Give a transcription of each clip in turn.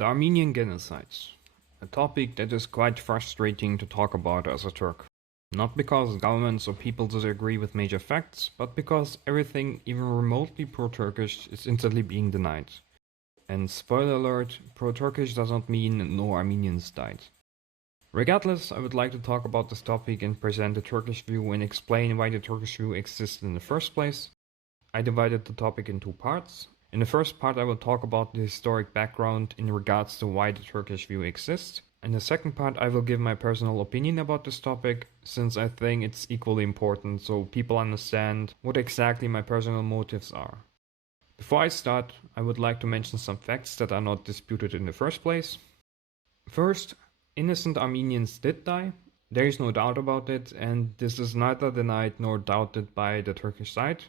The Armenian Genocide, a topic that is quite frustrating to talk about as a Turk. Not because governments or people disagree with major facts, but because everything even remotely pro-Turkish is instantly being denied. And spoiler alert, pro-Turkish does not mean no Armenians died. Regardless, I would like to talk about this topic and present the Turkish view and explain why the Turkish view existed in the first place. I divided the topic in two parts. In the first part I will talk about the historic background in regards to why the Turkish view exists. In the second part I will give my personal opinion about this topic, since I think it's equally important so people understand what exactly my personal motives are. Before I start, I would like to mention some facts that are not disputed in the first place. First, innocent Armenians did die. There is no doubt about it, and this is neither denied nor doubted by the Turkish side.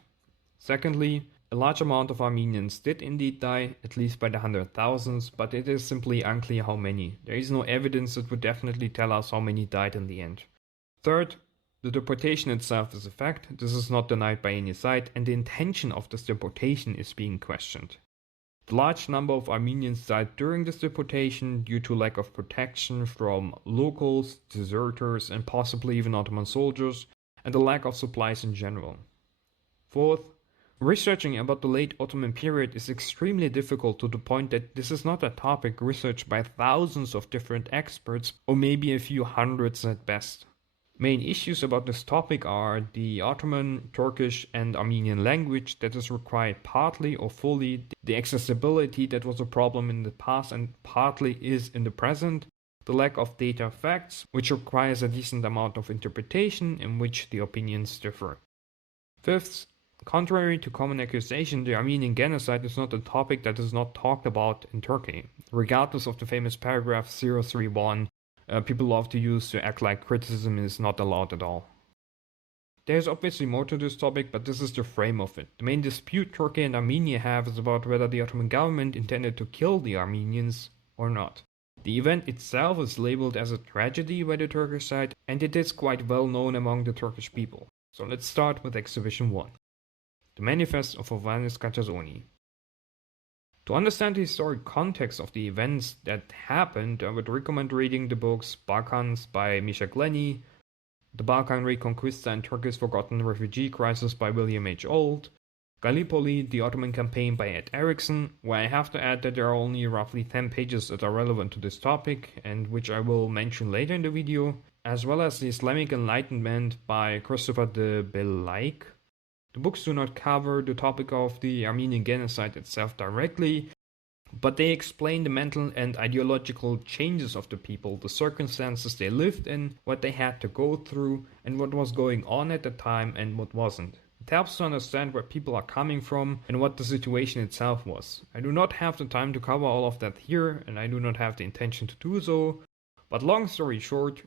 Secondly, a large amount of Armenians did indeed die, at least by the hundred thousands, but it is simply unclear how many. There is no evidence that would definitely tell us how many died in the end. Third, the deportation itself is a fact. This is not denied by any side, and the intention of this deportation is being questioned. The large number of Armenians died during this deportation due to lack of protection from locals, deserters, and possibly even Ottoman soldiers, and the lack of supplies in general. Fourth, researching about the late Ottoman period is extremely difficult to the point that this is not a topic researched by thousands of different experts or maybe a few hundreds at best. Main issues about this topic are the Ottoman, Turkish and Armenian language that is required partly or fully, the accessibility that was a problem in the past and partly is in the present, the lack of data facts, which requires a decent amount of interpretation in which the opinions differ. Fifth, contrary to common accusation, the Armenian genocide is not a topic that is not talked about in Turkey. Regardless of the famous paragraph 031, people love to use to act like criticism is not allowed at all. There is obviously more to this topic, but this is the frame of it. The main dispute Turkey and Armenia have is about whether the Ottoman government intended to kill the Armenians or not. The event itself is labeled as a tragedy by the Turkish side, and it is quite well known among the Turkish people. So let's start with Exhibition 1. The Manifesto of Ovanes Kaczazoni. To understand the historic context of the events that happened, I would recommend reading the books Balkans by Misha Glenny, The Balkan Reconquista and Turkey's Forgotten Refugee Crisis by William H. Auld, Gallipoli, The Ottoman Campaign by Ederiksen, where I have to add that there are only roughly 10 pages that are relevant to this topic and which I will mention later in the video, as well as The Islamic Enlightenment by Christopher de Belaik. The books do not cover the topic of the Armenian genocide itself directly, but they explain the mental and ideological changes of the people, the circumstances they lived in, what they had to go through, and what was going on at the time and what wasn't. It helps to understand where people are coming from and what the situation itself was. I do not have the time to cover all of that here, and I do not have the intention to do so, but long story short,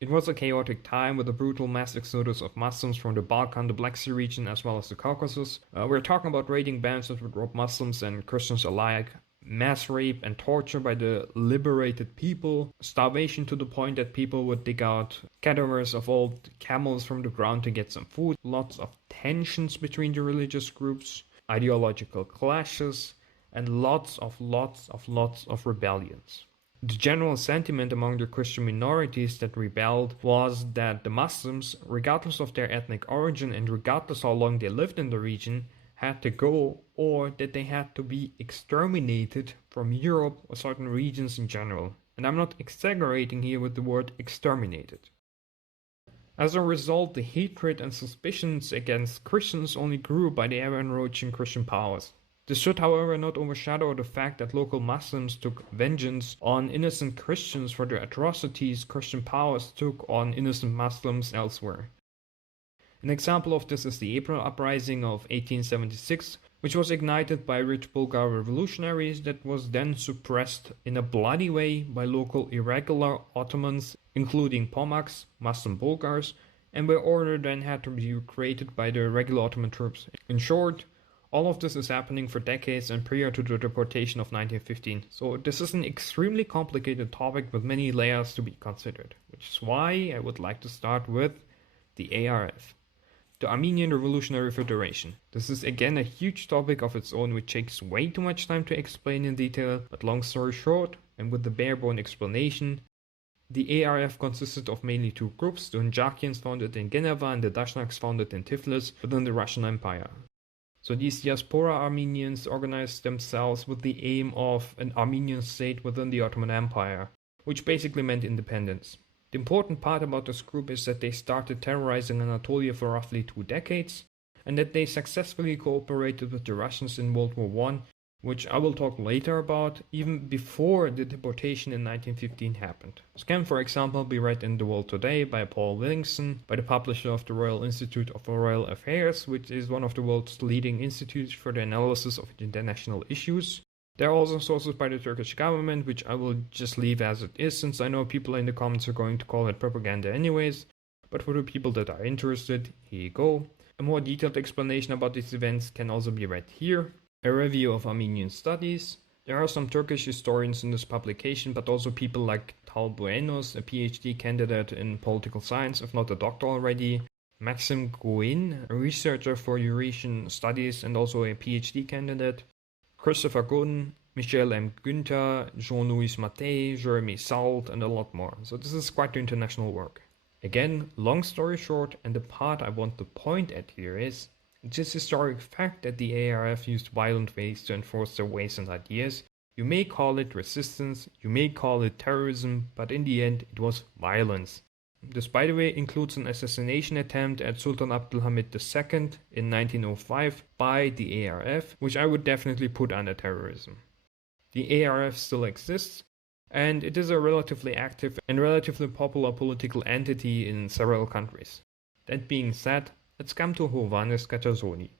it was a chaotic time with a brutal mass exodus of Muslims from the Balkan, the Black Sea region, as well as the Caucasus. We're talking about raiding bands that would rob Muslims and Christians alike, mass rape and torture by the liberated people, starvation to the point that people would dig out cadavers of old camels from the ground to get some food, lots of tensions between the religious groups, ideological clashes, and lots of rebellions. The general sentiment among the Christian minorities that rebelled was that the Muslims, regardless of their ethnic origin and regardless how long they lived in the region, had to go, or that they had to be exterminated from Europe or certain regions in general. And I'm not exaggerating here with the word exterminated. As a result, the hatred and suspicions against Christians only grew by the ever-encroaching Christian powers. This should, however, not overshadow the fact that local Muslims took vengeance on innocent Christians for the atrocities Christian powers took on innocent Muslims elsewhere. An example of this is the April Uprising of 1876, which was ignited by rich Bulgar revolutionaries that was then suppressed in a bloody way by local irregular Ottomans, including Pomaks, Muslim Bulgars, and where order then had to be recreated by the regular Ottoman troops. In short, all of this is happening for decades and prior to the deportation of 1915, so this is an extremely complicated topic with many layers to be considered, which is why I would like to start with the ARF. The Armenian Revolutionary Federation. This is again a huge topic of its own which takes way too much time to explain in detail, but long story short, and with the bare-bone explanation, the ARF consisted of mainly two groups, the Hunjakians founded in Geneva and the Dashnaks founded in Tiflis within the Russian Empire. So these diaspora Armenians organized themselves with the aim of an Armenian state within the Ottoman Empire, which basically meant independence. The important part about this group is that they started terrorizing Anatolia for roughly 2 decades, and that they successfully cooperated with the Russians in World War I, which I will talk later about, even before the deportation in 1915 happened. This can, for example, be read in The World Today by Paul Ederiksen, by the publisher of the Royal Institute of Royal Affairs, which is one of the world's leading institutes for the analysis of international issues. There are also sources by the Turkish government, which I will just leave as it is, since I know people in the comments are going to call it propaganda anyways, but for the people that are interested, here you go. A more detailed explanation about these events can also be read here. A review of Armenian Studies. There are some Turkish historians in this publication, but also people like Tal Buenos, a PhD candidate in political science, if not a doctor already. Maxim Guin, a researcher for Eurasian studies and also a PhD candidate. Christopher Gunn, Michel M. Günther, Jean-Louis Mattei, Jeremy Salt, and a lot more. So this is quite the international work. Again, long story short, and the part I want to point at here is, it's just historic fact that the ARF used violent ways to enforce their ways and ideas. You may call it resistance, you may call it terrorism, but in the end it was violence. This, by the way, includes an assassination attempt at Sultan Abdulhamid II in 1905 by the ARF, which I would definitely put under terrorism. The ARF still exists, and it is a relatively active and relatively popular political entity in several countries. That being said, let's come to Hovhannes Khachazoni.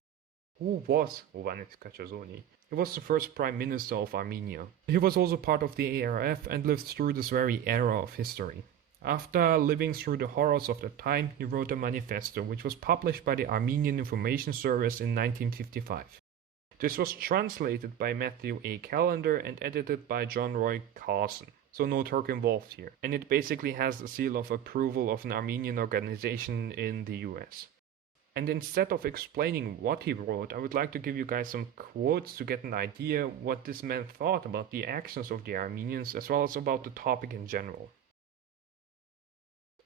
Who was Hovhannes Khachazoni? He was the first Prime Minister of Armenia. He was also part of the ARF and lived through this very era of history. After living through the horrors of the time, he wrote a manifesto, which was published by the Armenian Information Service in 1955. This was translated by Matthew A. Callender and edited by John Roy Carson, so no Turk involved here, and it basically has the seal of approval of an Armenian organization in the US. And instead of explaining what he wrote, I would like to give you guys some quotes to get an idea what this man thought about the actions of the Armenians as well as about the topic in general.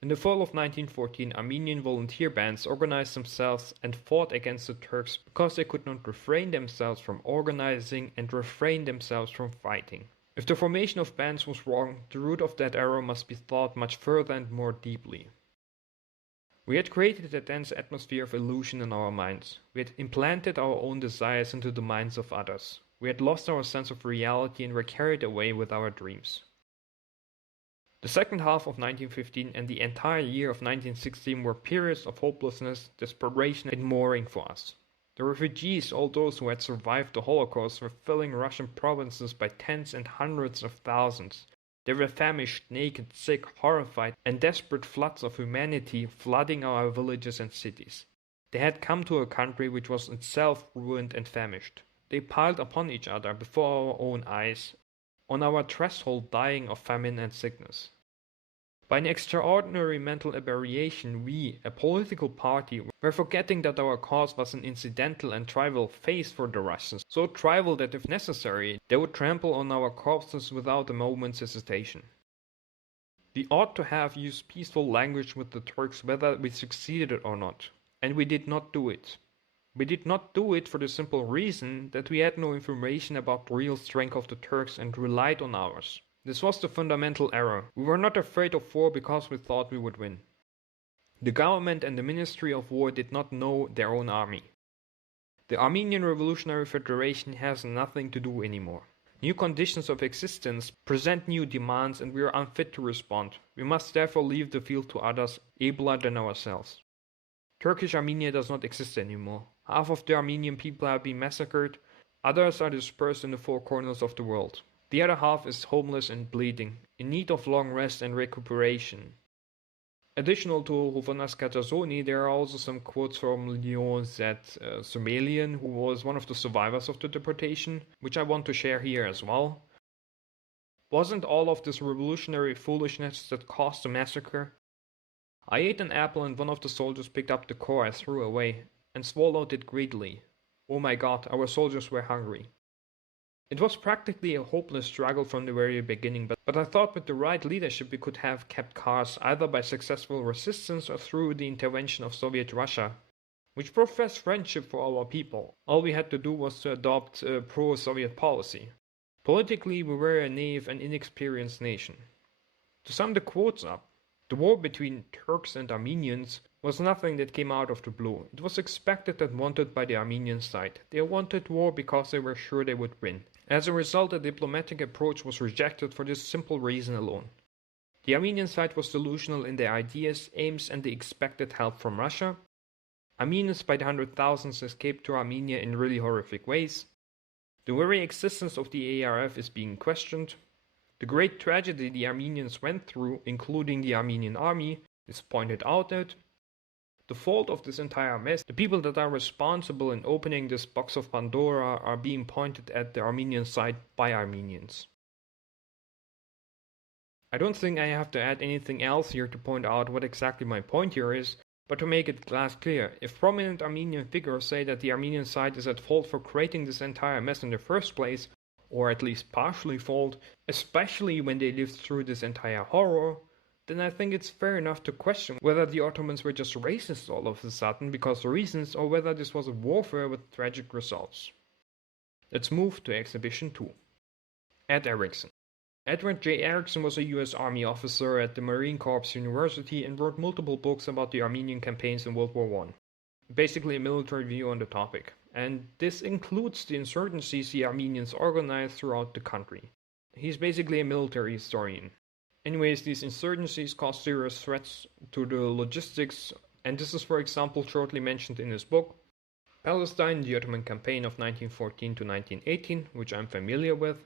In the fall of 1914, Armenian volunteer bands organized themselves and fought against the Turks because they could not refrain themselves from organizing and refrain themselves from fighting. If the formation of bands was wrong, the root of that error must be thought much further and more deeply. We had created a dense atmosphere of illusion in our minds. We had implanted our own desires into the minds of others. We had lost our sense of reality and were carried away with our dreams. The second half of 1915 and the entire year of 1916 were periods of hopelessness, desperation, and mourning for us. The refugees, all those who had survived the Holocaust, were filling Russian provinces by tens and hundreds of thousands. They were famished, naked, sick, horrified, and desperate floods of humanity flooding our villages and cities. They had come to a country which was itself ruined and famished. They piled upon each other before our own eyes, on our threshold dying of famine and sickness. By an extraordinary mental aberration, we, a political party, were forgetting that our cause was an incidental and trivial phase for the Russians, so trivial that if necessary, they would trample on our corpses without a moment's hesitation. We ought to have used peaceful language with the Turks whether we succeeded or not, and we did not do it. We did not do it for the simple reason that we had no information about the real strength of the Turks and relied on ours. This was the fundamental error. We were not afraid of war because we thought we would win. The government and the Ministry of War did not know their own army. The Armenian Revolutionary Federation has nothing to do anymore. New conditions of existence present new demands and we are unfit to respond. We must therefore leave the field to others, abler than ourselves. Turkish Armenia does not exist anymore. Half of the Armenian people have been massacred, others are dispersed in the four corners of the world. The other half is homeless and bleeding, in need of long rest and recuperation. Additional to Hovhannes Khachazoni, there are also some quotes from Leon Z. Somalian, who was one of the survivors of the deportation, which I want to share here as well. Wasn't all of this revolutionary foolishness that caused the massacre? I ate an apple and one of the soldiers picked up the core I threw away and swallowed it greedily. Oh my god, our soldiers were hungry. It was practically a hopeless struggle from the very beginning, but I thought with the right leadership we could have kept Kars either by successful resistance or through the intervention of Soviet Russia, which professed friendship for our people. All we had to do was to adopt a pro-Soviet policy. Politically, we were a naive and inexperienced nation. To sum the quotes up, the war between Turks and Armenians was nothing that came out of the blue. It was expected and wanted by the Armenian side. They wanted war because they were sure they would win. As a result, a diplomatic approach was rejected for this simple reason alone. The Armenian side was delusional in their ideas, aims, and the expected help from Russia. Armenians by the hundred thousands escaped to Armenia in really horrific ways. The very existence of the ARF is being questioned. The great tragedy the Armenians went through, including the Armenian army, is pointed out at. The fault of this entire mess, the people that are responsible in opening this box of Pandora are being pointed at the Armenian side by Armenians. I don't think I have to add anything else here to point out what exactly my point here is, but to make it glass clear, if prominent Armenian figures say that the Armenian side is at fault for creating this entire mess in the first place, or at least partially fault, especially when they lived through this entire horror, then I think it's fair enough to question whether the Ottomans were just racist all of a sudden because of reasons, or whether this was a warfare with tragic results. Let's move to Exhibition 2. Ederiksen. Edward J. Ederiksen was a US Army officer at the Marine Corps University and wrote multiple books about the Armenian campaigns in World War I. Basically a military view on the topic, and this includes the insurgencies the Armenians organized throughout the country. He's basically a military historian. Anyways, these insurgencies caused serious threats to the logistics, and this is for example shortly mentioned in his book, Palestine, the Ottoman Campaign of 1914 to 1918, which I'm familiar with.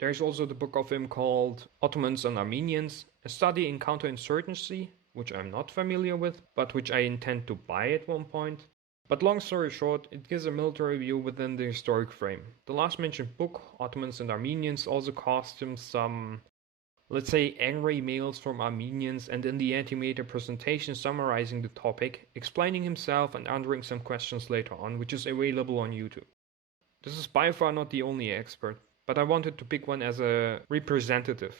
There is also the book of him called Ottomans and Armenians, a study in counterinsurgency, which I'm not familiar with, but which I intend to buy at one point. But long story short, it gives a military view within the historic frame. The last mentioned book, Ottomans and Armenians, also caused him some, let's say, angry mails from Armenians, and in the end he made a presentation summarizing the topic, explaining himself and answering some questions later on, which is available on YouTube. This is by far not the only expert, but I wanted to pick one as a representative.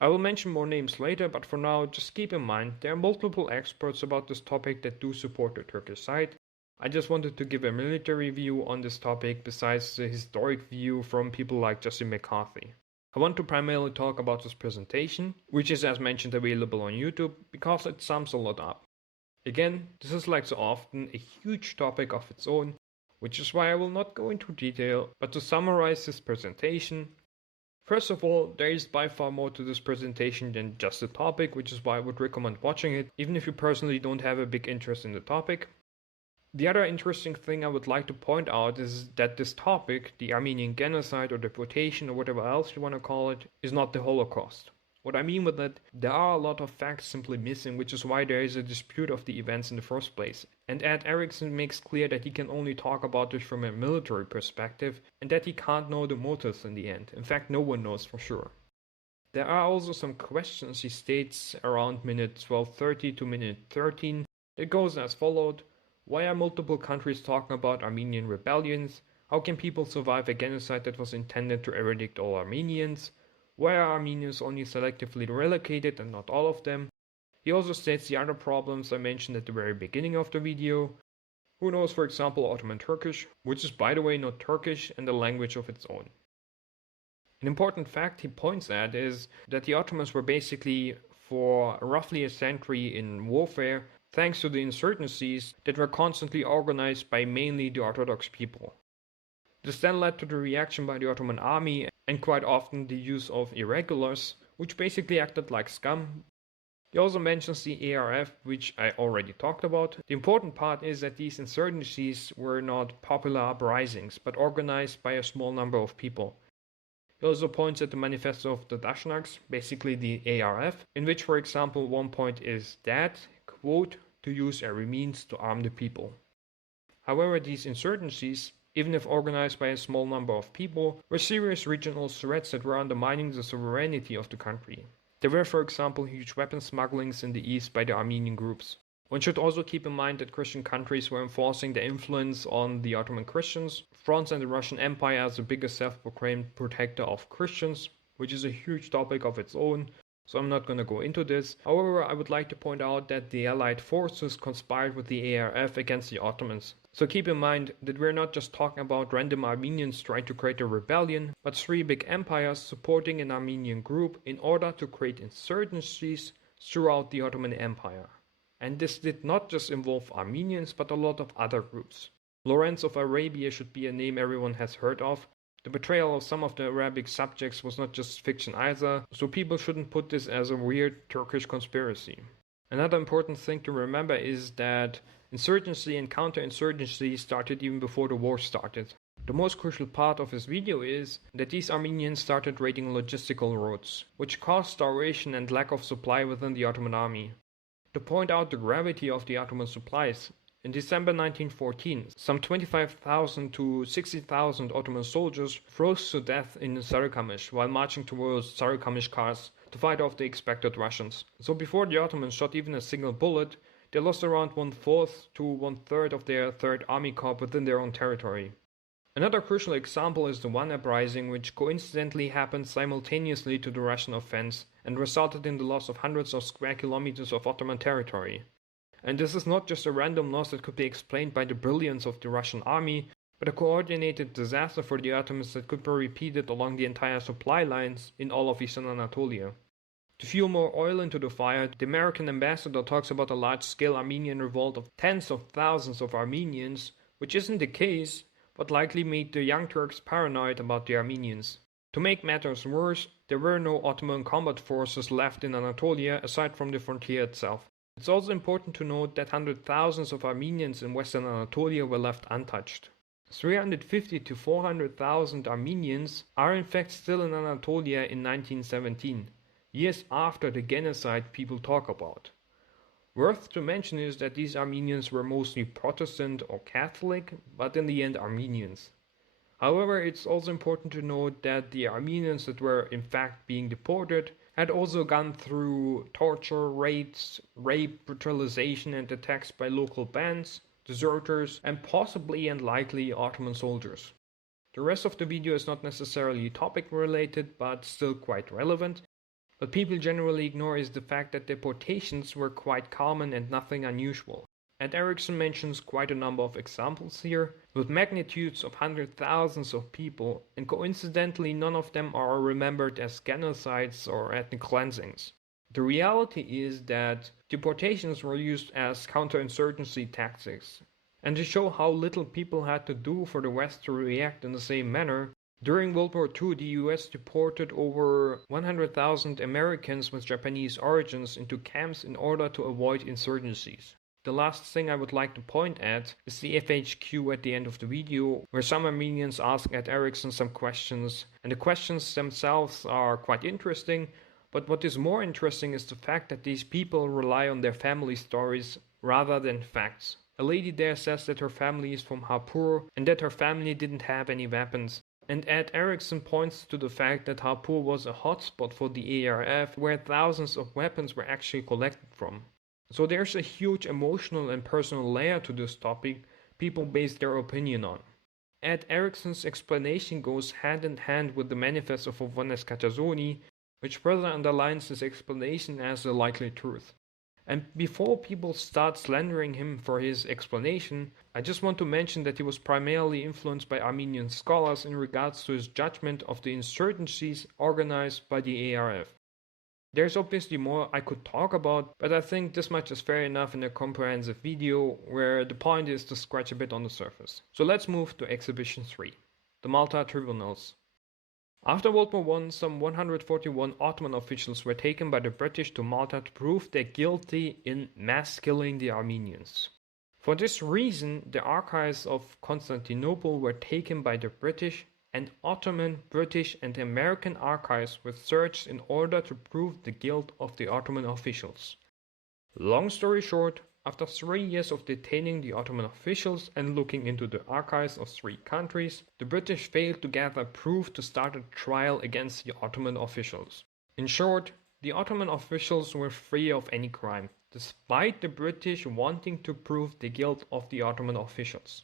I will mention more names later, but for now just keep in mind there are multiple experts about this topic that do support the Turkish side. I just wanted to give a military view on this topic besides the historic view from people like Jesse McCarthy. I want to primarily talk about this presentation, which is as mentioned available on YouTube, because it sums a lot up. Again, this is like so often a huge topic of its own, which is why I will not go into detail, but to summarize this presentation. First of all, there is by far more to this presentation than just the topic, which is why I would recommend watching it, even if you personally don't have a big interest in the topic. The other interesting thing I would like to point out is that this topic, the Armenian Genocide or Deportation or whatever else you want to call it, is not the Holocaust. What I mean with that, there are a lot of facts simply missing, which is why there is a dispute of the events in the first place. And Ed Ederiksen makes clear that he can only talk about this from a military perspective, and that he can't know the motives in the end. In fact, no one knows for sure. There are also some questions he states around minute 12:30 to minute 13. It goes as followed. Why are multiple countries talking about Armenian rebellions? How can people survive a genocide that was intended to eradicate all Armenians? Why are Armenians only selectively relocated and not all of them? He also states the other problems I mentioned at the very beginning of the video. Who knows, for example, Ottoman Turkish, which is by the way not Turkish and a language of its own. An important fact he points at is that the Ottomans were basically for roughly a century in warfare thanks to the insurgencies that were constantly organized by mainly the Orthodox people. This then led to the reaction by the Ottoman army and quite often the use of irregulars, which basically acted like scum. He also mentions the ARF, which I already talked about. The important part is that these insurgencies were not popular uprisings, but organized by a small number of people. He also points at the Manifesto of the Dashnaks, basically the ARF, in which, for example, one point is that, quote, to use every means to arm the people. However, these insurgencies, even if organized by a small number of people, were serious regional threats that were undermining the sovereignty of the country. There were, for example, huge weapon smugglings in the east by the Armenian groups. One should also keep in mind that Christian countries were enforcing their influence on the Ottoman Christians. France and the Russian Empire as the biggest self-proclaimed protector of Christians, which is a huge topic of its own, so I'm not going to go into this. However, I would like to point out that the Allied forces conspired with the ARF against the Ottomans. So keep in mind that we're not just talking about random Armenians trying to create a rebellion, but three big empires supporting an Armenian group in order to create insurgencies throughout the Ottoman Empire. And this did not just involve Armenians, but a lot of other groups. Lawrence of Arabia should be a name everyone has heard of. The betrayal of some of the Arabic subjects was not just fiction either, so people shouldn't put this as a weird Turkish conspiracy. Another important thing to remember is that insurgency and counterinsurgency started even before the war started. The most crucial part of this video is that these Armenians started raiding logistical routes, which caused starvation and lack of supply within the Ottoman army. To point out the gravity of the Ottoman supplies, in December 1914, some 25,000 to 60,000 Ottoman soldiers froze to death in Sarıkamış while marching towards Sarıkamış Kars to fight off the expected Russians. So before the Ottomans shot even a single bullet, they lost around 1/4 to 1/3 of their 3rd Army Corps within their own territory. Another crucial example is the One uprising, which coincidentally happened simultaneously to the Russian offense and resulted in the loss of hundreds of square kilometers of Ottoman territory. And this is not just a random loss that could be explained by the brilliance of the Russian army, but a coordinated disaster for the Ottomans that could be repeated along the entire supply lines in all of eastern Anatolia. To fuel more oil into the fire, the American ambassador talks about a large-scale Armenian revolt of tens of thousands of Armenians, which isn't the case, but likely made the young Turks paranoid about the Armenians. To make matters worse, there were no Ottoman combat forces left in Anatolia aside from the frontier itself. It's also important to note that hundreds of thousands of Armenians in western Anatolia were left untouched. 350 to 400,000 Armenians are in fact still in Anatolia in 1917, years after the genocide people talk about. Worth to mention is that these Armenians were mostly Protestant or Catholic, but in the end Armenians. However, it's also important to note that the Armenians that were in fact being deported had also gone through torture, raids, rape, brutalization and attacks by local bands, deserters, and possibly and likely Ottoman soldiers. The rest of the video is not necessarily topic related, but still quite relevant. What people generally ignore is the fact that deportations were quite common and nothing unusual. Ederiksen mentions quite a number of examples here, with magnitudes of hundred thousands of people, and coincidentally none of them are remembered as genocides or ethnic cleansings. The reality is that deportations were used as counterinsurgency tactics, and to show how little people had to do for the West to react in the same manner, during World War II the US deported over 100,000 Americans with Japanese origins into camps in order to avoid insurgencies. The last thing I would like to point at is the FAQ at the end of the video, where some Armenians ask Ederiksen some questions, and the questions themselves are quite interesting, but what is more interesting is the fact that these people rely on their family stories rather than facts. A lady there says that her family is from Hapur and that her family didn't have any weapons. And Ederiksen points to the fact that Hapur was a hotspot for the ARF where thousands of weapons were actually collected from. So there's a huge emotional and personal layer to this topic people base their opinion on. Eriksen's explanation goes hand in hand with the manifesto of Vanessa Cacciazoni, which further underlines his explanation as the likely truth. And before people start slandering him for his explanation, I just want to mention that he was primarily influenced by Armenian scholars in regards to his judgment of the insurgencies organized by the ARF. There's obviously more I could talk about, but I think this much is fair enough in a comprehensive video where the point is to scratch a bit on the surface. So let's move to Exhibition 3, the Malta tribunals. After World War I, some 141 Ottoman officials were taken by the British to Malta to prove they're guilty in mass killing the Armenians. For this reason, the archives of Constantinople were taken by the British, and Ottoman, British and American archives were searched in order to prove the guilt of the Ottoman officials. Long story short, after 3 years of detaining the Ottoman officials and looking into the archives of 3 countries, the British failed to gather proof to start a trial against the Ottoman officials. In short, The Ottoman officials were free of any crime, despite the British wanting to prove the guilt of the Ottoman officials.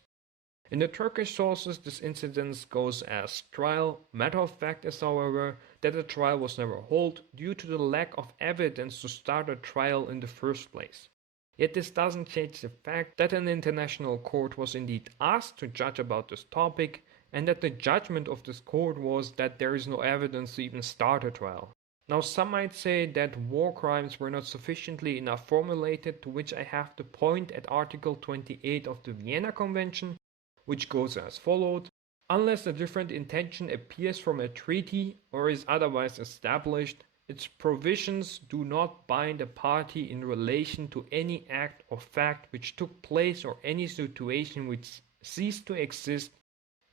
In the Turkish sources, this incident goes as trial. Matter of fact is, however, that the trial was never held due to the lack of evidence to start a trial in the first place. Yet this doesn't change the fact that an international court was indeed asked to judge about this topic, and that the judgment of this court was that there is no evidence to even start a trial. Now, some might say that war crimes were not sufficiently enough formulated, to which I have to point at Article 28 of the Vienna Convention, which goes as followed: unless a different intention appears from a treaty or is otherwise established, its provisions do not bind a party in relation to any act or fact which took place or any situation which ceased to exist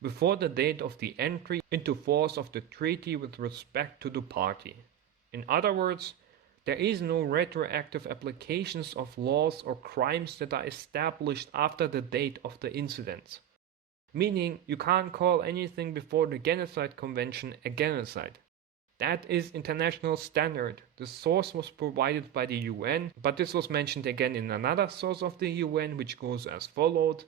before the date of the entry into force of the treaty with respect to the party. In other words, there is no retroactive applications of laws or crimes that are established after the date of the incidents. Meaning, you can't call anything before the Genocide Convention a genocide. That is international standard. The source was provided by the UN, but this was mentioned again in another source of the UN, which goes as followed: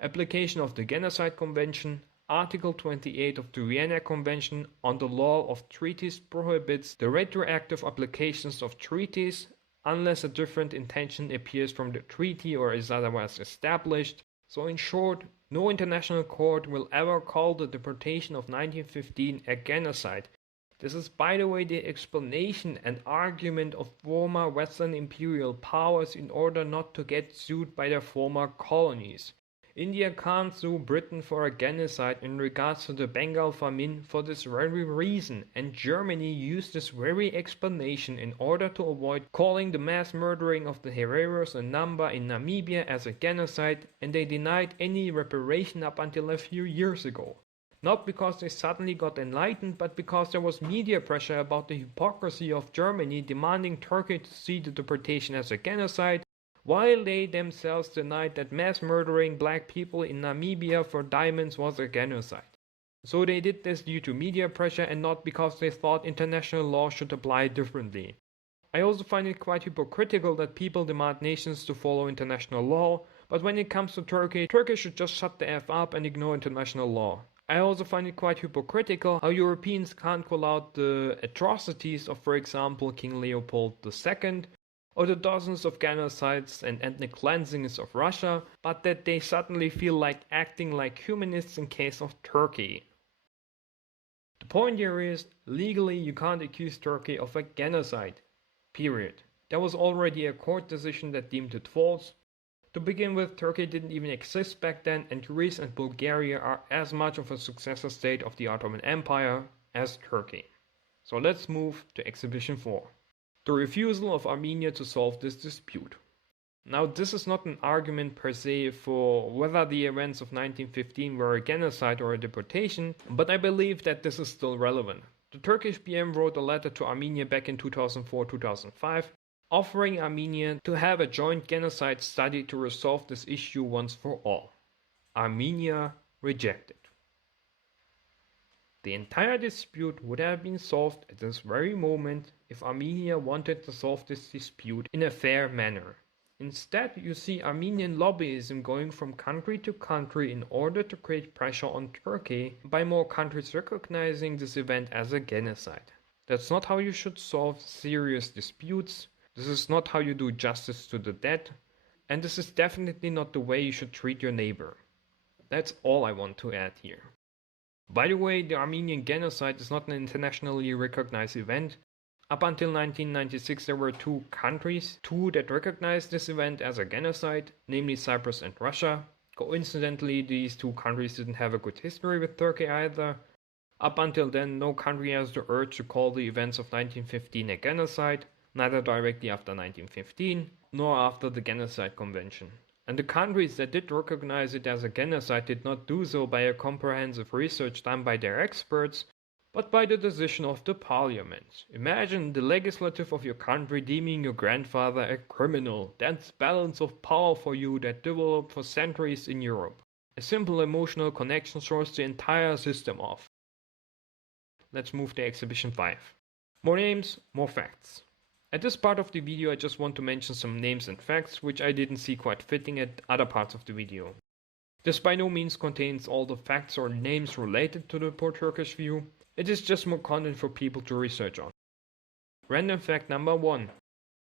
application of the Genocide Convention. Article 28 of the Vienna Convention on the law of treaties prohibits the retroactive applications of treaties unless a different intention appears from the treaty or is otherwise established. So in short, no international court will ever call the deportation of 1915 a genocide. This is, by the way, the explanation and argument of former Western imperial powers in order not to get sued by their former colonies. India can't sue Britain for a genocide in regards to the Bengal famine for this very reason, and Germany used this very explanation in order to avoid calling the mass murdering of the Hereros and Namba in Namibia as a genocide, and they denied any reparation up until a few years ago. Not because they suddenly got enlightened, but because there was media pressure about the hypocrisy of Germany demanding Turkey to see the deportation as a genocide, while they themselves denied that mass murdering black people in Namibia for diamonds was a genocide. So they did this due to media pressure and not because they thought international law should apply differently. I also find it quite hypocritical that people demand nations to follow international law, but when it comes to Turkey, Turkey should just shut the F up and ignore international law. I also find it quite hypocritical how Europeans can't call out the atrocities of, for example, King Leopold II, or the dozens of genocides and ethnic cleansings of Russia, but that they suddenly feel like acting like humanists in case of Turkey. The point here is, legally you can't accuse Turkey of a genocide. Period. There was already a court decision that deemed it false. To begin with, Turkey didn't even exist back then, and Greece and Bulgaria are as much of a successor state of the Ottoman Empire as Turkey. So let's move to Exhibition 4. The refusal of Armenia to solve this dispute. Now, this is not an argument per se for whether the events of 1915 were a genocide or a deportation, but I believe that this is still relevant. The Turkish PM wrote a letter to Armenia back in 2004-2005, offering Armenia to have a joint genocide study to resolve this issue once for all. Armenia rejected. The entire dispute would have been solved at this very moment if Armenia wanted to solve this dispute in a fair manner. Instead, you see Armenian lobbyism going from country to country in order to create pressure on Turkey by more countries recognizing this event as a genocide. That's not how you should solve serious disputes, this is not how you do justice to the dead, and this is definitely not the way you should treat your neighbor. That's all I want to add here. By the way, the Armenian genocide is not an internationally recognized event. Up until 1996 there were two countries, that recognized this event as a genocide, namely Cyprus and Russia. Coincidentally, these two countries didn't have a good history with Turkey either. Up until then, no country has the urge to call the events of 1915 a genocide, neither directly after 1915, nor after the Genocide Convention. And the countries that did recognize it as a genocide did not do so by a comprehensive research done by their experts, but by the decision of the parliament. Imagine the legislative of your country deeming your grandfather a criminal. That's balance of power for you that developed for centuries in Europe. A simple emotional connection throws the entire system off. Let's move to Exhibition 5. More names, more facts. At this part of the video I just want to mention some names and facts which I didn't see quite fitting at other parts of the video. This by no means contains all the facts or names related to the pro-Turkish view, it is just more content for people to research on. Random fact number 1.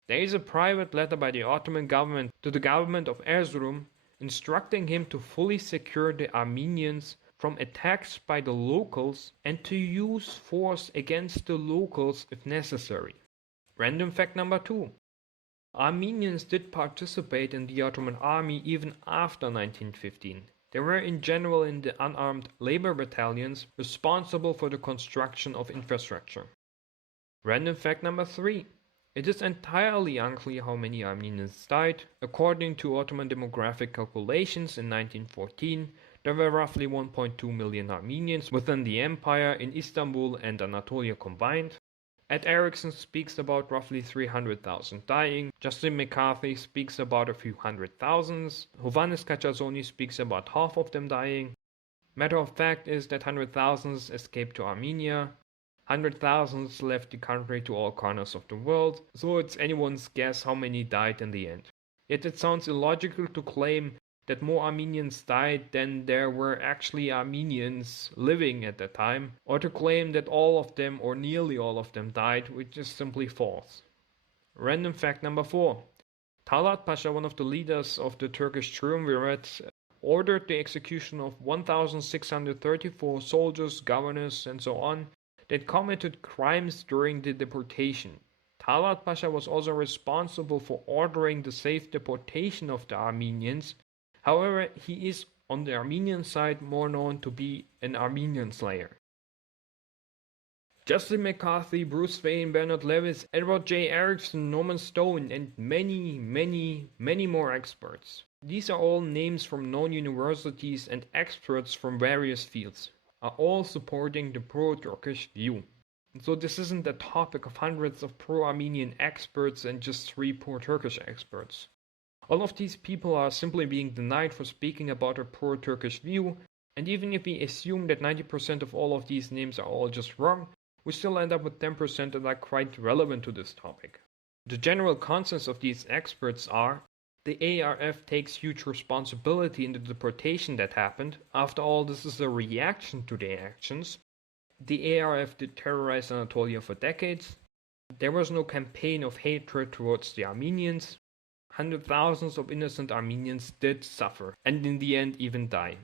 There is a private letter by the Ottoman government to the government of Erzurum instructing him to fully secure the Armenians from attacks by the locals and to use force against the locals if necessary. Random fact number 2. Armenians did participate in the Ottoman army even after 1915. They were in general in the unarmed labor battalions responsible for the construction of infrastructure. Random fact number 3. It is entirely unclear how many Armenians died. According to Ottoman demographic calculations in 1914, there were roughly 1.2 million Armenians within the empire in Istanbul and Anatolia combined. Ederiksen speaks about roughly 300,000 dying, Justin McCarthy speaks about a few hundred thousands, Hovhannes Kachazoni speaks about half of them dying. Matter of fact is that 100,000 escaped to Armenia, 100,000 left the country to all corners of the world, so it's anyone's guess how many died in the end. Yet it sounds illogical to claim that more Armenians died than there were actually Armenians living at that time, or to claim that all of them or nearly all of them died, which is simply false. Random fact number 4. Talat Pasha, one of the leaders of the Turkish triumvirate, ordered the execution of 1,634 soldiers, governors, and so on that committed crimes during the deportation. Talat Pasha was also responsible for ordering the safe deportation of the Armenians. However, he is on the Armenian side more known to be an Armenian slayer. Justin McCarthy, Bruce Wayne, Bernard Lewis, Edward J. Ederiksen, Norman Stone, and many more experts. These are all names from known universities and experts from various fields, are all supporting the pro-Turkish view. So this isn't a topic of hundreds of pro-Armenian experts and just 3 pro-Turkish experts. All of these people are simply being denied for speaking about a pro-Turkish view, and even if we assume that 90% of all of these names are all just wrong, we still end up with 10% that are quite relevant to this topic. The general consensus of these experts are the ARF takes huge responsibility in the deportation that happened. After all, this is a reaction to their actions. The ARF did terrorize Anatolia for decades. There was no campaign of hatred towards the Armenians. 100,000s of innocent Armenians did suffer, and in the end even die.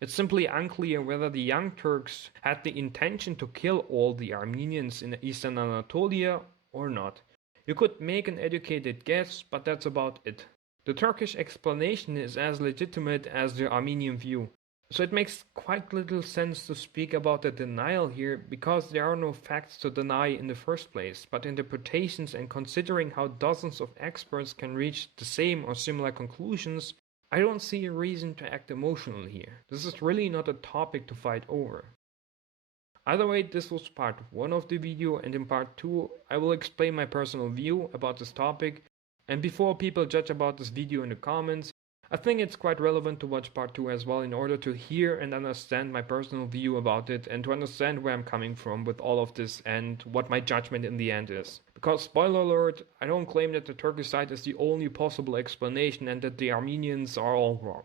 It's simply unclear whether the Young Turks had the intention to kill all the Armenians in eastern Anatolia or not. You could make an educated guess, but that's about it. The Turkish explanation is as legitimate as the Armenian view, so it makes quite little sense to speak about a denial here because there are no facts to deny in the first place, but interpretations, and considering how dozens of experts can reach the same or similar conclusions, I don't see a reason to act emotional here. This is really not a topic to fight over. Either way, this was part 1 of the video, and in part 2 I will explain my personal view about this topic, and before people judge about this video in the comments, I think it's quite relevant to watch part 2 as well in order to hear and understand my personal view about it and to understand where I'm coming from with all of this and what my judgment in the end is. Because, spoiler alert, I don't claim that the Turkish side is the only possible explanation and that the Armenians are all wrong.